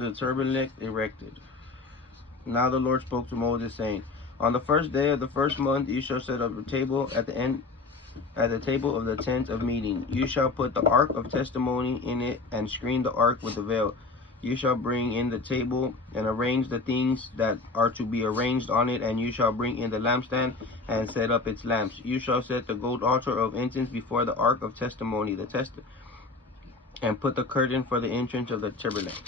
The tabernacle erected. Now the Lord spoke to Moses, saying, On the first day of the first month you shall set up a table at the table of the tent of meeting. You shall put the ark of testimony in it, and screen the ark with the veil. You shall bring in the table and arrange the things that are to be arranged on it, and you shall bring in the lampstand and set up its lamps. You shall set the gold altar of incense before the ark of testimony, and put the curtain for the entrance of the tabernacle.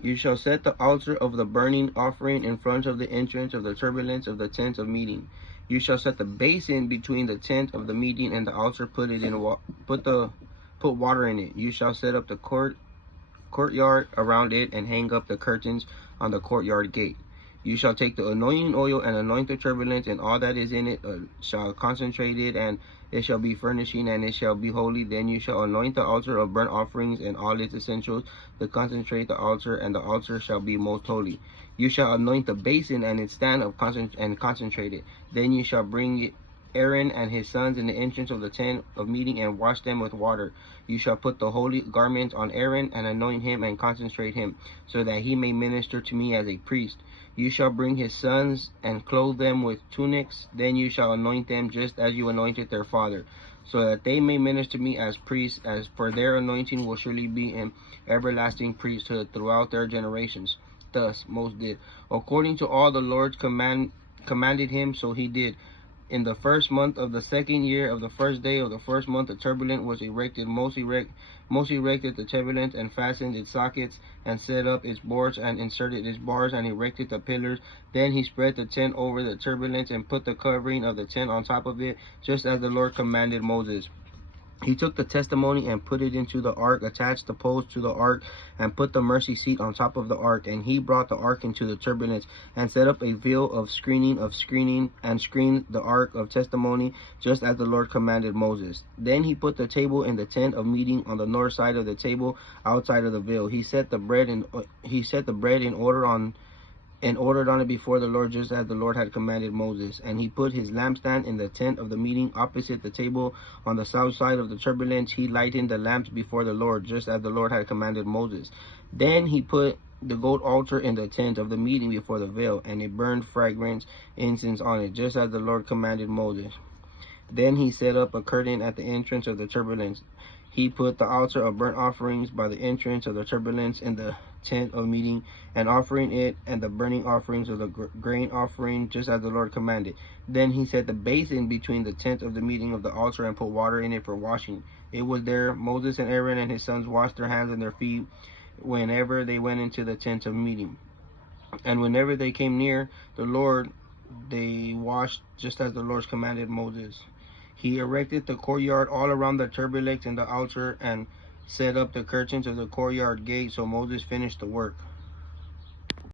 You shall set the altar of the burning offering in front of the entrance of the tabernacle of the tent of meeting. You shall set the basin between the tent of the meeting and the altar. Put water in it. You shall set up the courtyard around it, and hang up the curtains on the courtyard gate. You shall take the anointing oil and anoint the tabernacle, and all that is in it shall consecrate it, and it shall be furnishing, and it shall be holy. Then you shall anoint the altar of burnt offerings and all its essentials, to consecrate the altar, and the altar shall be most holy. You shall anoint the basin and its stand and consecrate it. Then you shall bring Aaron and his sons in the entrance of the tent of meeting, and wash them with water. You shall put the holy garment on Aaron, and anoint him and consecrate him, so that he may minister to me as a priest. You shall bring his sons and clothe them with tunics. Then you shall anoint them just as you anointed their father, so that they may minister to me as priests. As for their anointing will surely be an everlasting priesthood throughout their generations. Thus Moses did, according to all the Lord commanded him, so he did. In the first month of the second year of the first day of the first month, the tabernacle was erected. Moses erected the tabernacle, and fastened its sockets, and set up its boards, and inserted its bars, and erected the pillars. Then he spread the tent over the tabernacle, and put the covering of the tent on top of it, just as the Lord commanded Moses. He took the testimony and put it into the ark, attached the poles to the ark, and put the mercy seat on top of the ark. And he brought the ark into the tabernacle, and set up a veil of screening, and screened the ark of testimony, just as the Lord commanded Moses. Then he put the table in the tent of meeting on the north side of the table, outside of the veil. He set the bread in order on it before the Lord, just as the Lord had commanded Moses. And he put his lampstand in the tent of the meeting opposite the table on the south side of the tabernacle. He lightened the lamps before the Lord, just as the Lord had commanded Moses. Then he put the gold altar in the tent of the meeting before the veil, and it burned fragrant incense on it, just as the Lord commanded Moses. Then he set up a curtain at the entrance of the tabernacle. He put the altar of burnt offerings by the entrance of the tabernacle in the tent of meeting, and offering it and the burning offerings of the grain offering, just as the Lord commanded. Then he set the basin between the tent of the meeting of the altar, and put water in it for washing. It was there Moses and Aaron and his sons washed their hands and their feet whenever they went into the tent of meeting. And whenever they came near the Lord, they washed just as the Lord commanded Moses. He erected the courtyard all around the tabernacle and the altar, and set up the curtains of the courtyard gate. So Moses finished the work.